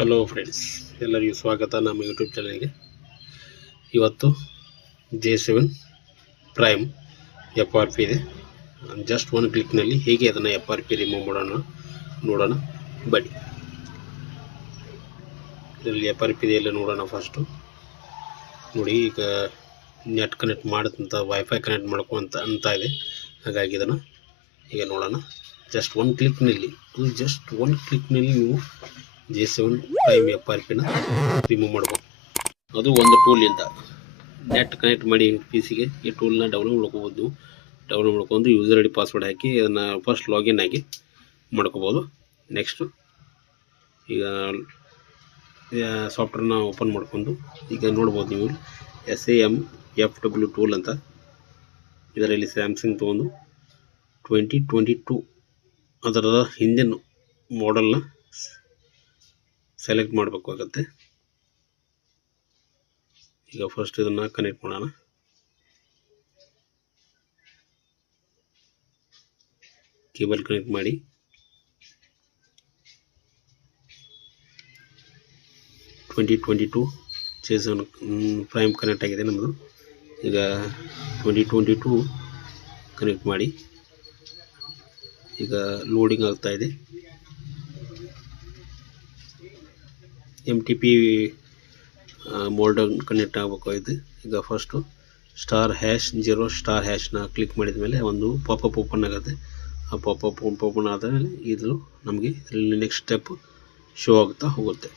Hello friends, ಎಲ್ಲರಿಗೂ ಸ್ವಾಗತ ನಮ್ಮ ಯೂಟ್ಯೂಬ್ ಚಾನಲ್ಗೆ. ಇವತ್ತು J7 ಪ್ರೈಮ್ FRP ಇದೆ. ಜಸ್ಟ್ ಒಂದು ಕ್ಲಿಕ್ನಲ್ಲಿ ಹೇಗೆ ಅದನ್ನು FRP ರಿಮೂವ್ ಮಾಡೋಣ ನೋಡೋಣ ಬನ್ನಿ. ಇದರಲ್ಲಿ FRP ಇದೆ ಎಲ್ಲ ನೋಡೋಣ. ಫಸ್ಟು ನೋಡಿ, ಈಗ ನೆಟ್ ಕನೆಕ್ಟ್ ಮಾಡತ್ತಂತ ವೈಫೈ ಕನೆಕ್ಟ್ ಮಾಡ್ಕೊಂತ ಇದೆ. ಹಾಗಾಗಿ ಇದನ್ನು ಈಗ ನೋಡೋಣ. ಜಸ್ಟ್ ಒಂದು ಕ್ಲಿಕ್ನಲ್ಲಿ ನೀವು J7 ಪ್ರೈಮ್ FRPನ ರಿಮೂವ್ ಮಾಡ್ಬೋದು. ಅದು ಒಂದು ಟೂಲಿಂದ ನೆಟ್ ಕನೆಕ್ಟ್ ಮಾಡಿ PC ಗೆ ಈ ಟೂಲ್ನ ಡೌನ್ಲೋಡ್ ಮಾಡ್ಕೊಂಡು ಯೂಸರ್ ಐಡಿ ಪಾಸ್ವರ್ಡ್ ಹಾಕಿ ಅದನ್ನು ಫಸ್ಟ್ ಲಾಗಿನ್ ಆಗಿ ಮಾಡ್ಕೋಬೋದು. ನೆಕ್ಸ್ಟು ಈಗ ಸಾಫ್ಟ್ವೇರ್ನ ಓಪನ್ ಮಾಡ್ಕೊಂಡು ಈಗ ನೋಡ್ಬೋದು ನೀವು SAMFW ಟೂಲ್ ಅಂತ. ಇದರಲ್ಲಿ ಸ್ಯಾಮ್ಸಂಗ್ ತೊಗೊಂಡು 2022 ಅದರ ಹಿಂದಿನ ಮಾಡೆಲ್ನ ಸೆಲೆಕ್ಟ್ ಮಾಡಬೇಕಾಗತ್ತೆ. ಈಗ ಫಸ್ಟ್ ಇದನ್ನು ಕನೆಕ್ಟ್ ಮಾಡೋಣ. ಕೇಬಲ್ ಕನೆಕ್ಟ್ ಮಾಡಿ J7 ಪ್ರೈಮ್ ಕನೆಕ್ಟ್ ಆಗಿದೆ ನಮ್ಮದು. ಈಗ 2022 ಕನೆಕ್ಟ್ ಮಾಡಿ ಈಗ ಲೋಡಿಂಗ್ ಆಗ್ತಾ ಇದೆ. MTP ಮೋಡ್ ಕನೆಕ್ಟ್ ಆಗಬೇಕಾಗಿದೆ. ಈಗ ಫಸ್ಟು *0*# ಕ್ಲಿಕ್ ಮಾಡಿದ ಮೇಲೆ ಒಂದು ಪಾಪಪ್ ಓಪನ್ ಆಗುತ್ತೆ. ಆ ಪಾಪಪ್ ಓಪನ್ ಆದಮೇಲೆ ಇದು ನಮಗೆ ಇದರಲ್ಲಿ ನೆಕ್ಸ್ಟ್ ಸ್ಟೆಪ್ ಶೋ ಆಗ್ತಾ ಹೋಗುತ್ತೆ.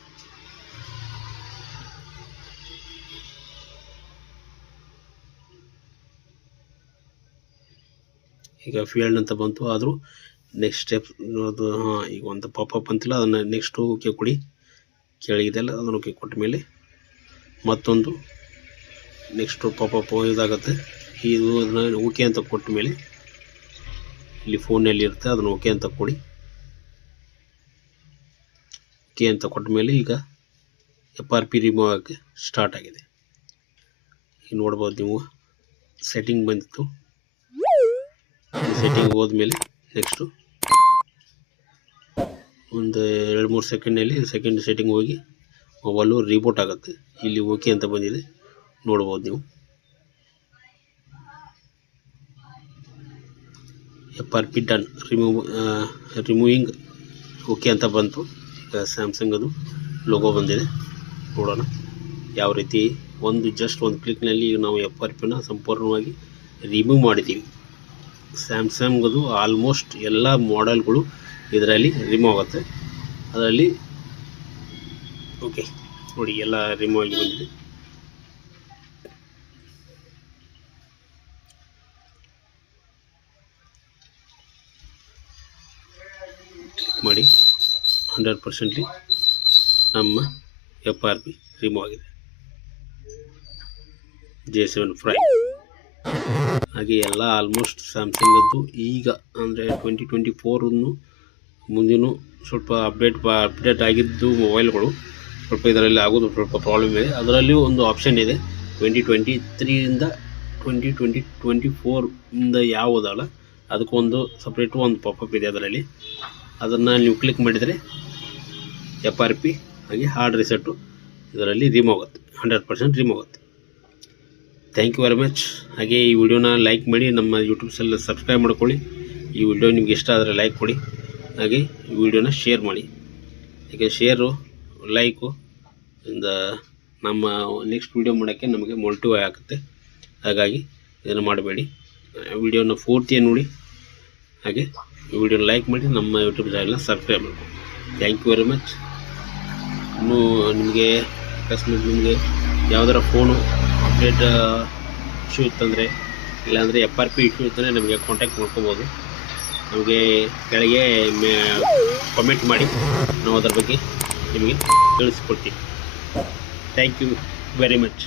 ಈಗ ಫೀಲ್ಡ್ ಅಂತ ಬಂತು, ಆದರೂ ನೆಕ್ಸ್ಟ್ ಸ್ಟೆಪ್ ಅದು ಈಗ ಒಂದು ಪಾಪಪ್ ಅಂತಿಲ್ಲ, ಅದನ್ನು ನೆಕ್ಸ್ಟು ಓಕೆ ಕೊಡಿ. ಕೆಳಗಿದೆಲ್ಲ ಅದನ್ನು ಓಕೆ ಕೊಟ್ಟ ಮೇಲೆ ಮತ್ತೊಂದು ನೆಕ್ಸ್ಟು ಪಾಪಪ್ ಇದಾಗುತ್ತೆ. ಇದು ಅದನ್ನು ಓಕೆ ಅಂತ ಕೊಟ್ಟ ಮೇಲೆ ಇಲ್ಲಿ ಫೋನಲ್ಲಿ ಇರುತ್ತೆ, ಅದನ್ನು ಓಕೆ ಅಂತ ಕೊಡಿ. ಓಕೆ ಅಂತ ಕೊಟ್ಟ ಮೇಲೆ ಈಗ FRP ರಿಮೂವ್ ಆಗೋಕ್ಕೆ ಸ್ಟಾರ್ಟ್ ಆಗಿದೆ. ಈಗ ನೋಡ್ಬೋದು ನೀವು, ಸೆಟ್ಟಿಂಗ್ ಬಂದಿತ್ತು. ಸೆಟ್ಟಿಂಗ್ ಹೋದ್ಮೇಲೆ ನೆಕ್ಸ್ಟು ಒಂದು 2-3 ಸೆಕೆಂಡ್ನಲ್ಲಿ ಸೆಕೆಂಡ್ ಸೆಟ್ಟಿಂಗ್ ಹೋಗಿ ಮೊಬೈಲು ರೀಬೋಟ್ ಆಗುತ್ತೆ. ಇಲ್ಲಿ ಓಕೆ ಅಂತ ಬಂದಿದೆ, ನೋಡ್ಬೋದು ನೀವು. FRP ಡನ್, ರಿಮೂವಿಂಗ್ ಓಕೆ ಅಂತ ಬಂತು. ಈಗ ಸ್ಯಾಮ್ಸಂಗ್ ಅದು ಲೋಗೋ ಬಂದಿದೆ. ನೋಡೋಣ ಯಾವ ರೀತಿ ಜಸ್ಟ್ ಒಂದು ಕ್ಲಿಕ್ನಲ್ಲಿ ಈಗ ನಾವು FRPನ ಸಂಪೂರ್ಣವಾಗಿ ರಿಮೂವ್ ಮಾಡಿದ್ದೀವಿ. ಸ್ಯಾಮ್ಸಂಗದು ಆಲ್ಮೋಸ್ಟ್ ಎಲ್ಲ ಮಾಡೆಲ್ಗಳು ಇದರಲ್ಲಿ ರಿಮೂವ್ ಆಗುತ್ತೆ. ಅದರಲ್ಲಿ ಓಕೆ ನೋಡಿ, ಎಲ್ಲ ರಿಮೂವ್ ಆಗಿ ಬಂದಿದೆ. ಕ್ಲಿಕ್ ಮಾಡಿ 100% ನಮ್ಮ FRP ರಿಮೂವ್ ಆಗಿದೆ. J7 ಪ್ರೈಮ್ ಹಾಗೆ ಎಲ್ಲ ಆಲ್ಮೋಸ್ಟ್ ಸ್ಯಾಮ್ಸಂಗದ್ದು ಈಗ ಅಂದರೆ 2024 ಮುಂದಿನ ಸ್ವಲ್ಪ ಅಪ್ಡೇಟ್ ಆಗಿದ್ದು ಮೊಬೈಲ್ಗಳು ಸ್ವಲ್ಪ ಇದರಲ್ಲಿ ಆಗೋದು ಸ್ವಲ್ಪ ಪ್ರಾಬ್ಲಮ್ ಇದೆ. ಅದರಲ್ಲಿಯೂ ಒಂದು ಆಪ್ಷನ್ ಇದೆ 2023 2024 ಯಾವುದಲ್ಲ, ಅದಕ್ಕೊಂದು ಸಪ್ರೇಟು ಒಂದು ಪಾಪಪ್ ಇದೆ. ಅದರಲ್ಲಿ ಅದನ್ನು ನೀವು ಕ್ಲಿಕ್ ಮಾಡಿದರೆ FRP ಹಾಗೆ ಹಾರ್ಡ್ ರಿಸೆಟ್ಟು ಇದರಲ್ಲಿ ರಿಮೂವ್ ಆಗುತ್ತೆ, 100% ರಿಮೂವ್ ಆಗುತ್ತೆ. Thank you very much. ಹಾಗೆ ಈ ವಿಡಿಯೋನ ಲೈಕ್ ಮಾಡಿ, ನಮ್ಮ ಯೂಟ್ಯೂಬ್ ಚಾನಲ್ ಸಬ್ಸ್ಕ್ರೈಬ್ ಮಾಡ್ಕೊಳ್ಳಿ. ಈ ವಿಡಿಯೋ ನಿಮ್ಗೆ ಇಷ್ಟ ಆದರೆ ಲೈಕ್ ಕೊಡಿ, ಹಾಗೆ ಈ ವಿಡಿಯೋನ ಶೇರ್ ಮಾಡಿ. ಈಗ ಶೇರು ಲೈಕು ಇಂದ ನಮ್ಮ ನೆಕ್ಸ್ಟ್ ವಿಡಿಯೋ ಮಾಡೋಕ್ಕೆ ನಮಗೆ ಮೋಟಿವ್ ಆಗುತ್ತೆ. ಹಾಗಾಗಿ ಇದನ್ನು ಮಾಡಬೇಡಿ, ವಿಡಿಯೋನ ಪೂರ್ತಿ ನೋಡಿ, ಹಾಗೆ ಈ ವಿಡಿಯೋನ ಲೈಕ್ ಮಾಡಿ, ನಮ್ಮ ಯೂಟ್ಯೂಬ್ ಚಾನಲ್ನ ಸಬ್ಸ್ಕ್ರೈಬ್ ಮಾಡಿ. Thank you very much. ಇನ್ನೂ ನಿಮಗೆ ಅಕಸ್ಮಾತ್ ನಿಮಗೆ ಯಾವುದರ ಫೋನು ಅಪ್ಡೇಟ್ ಇಶ್ಯೂ ಇತ್ತಂದರೆ, ಇಲ್ಲಾಂದರೆ FRP ಇಶ್ಯೂ ಇತ್ತಂದರೆ ನಮಗೆ ಕಾಂಟ್ಯಾಕ್ಟ್ ಮಾಡ್ಕೋಬೋದು. ನಮಗೆ ಕೆಳಗೆ ಕಮೆಂಟ್ ಮಾಡಿ, ನಾವು ಅದರ ಬಗ್ಗೆ ನಿಮಗೆ ತಿಳಿಸ್ಕೊಡ್ತೀವಿ. Thank you very much.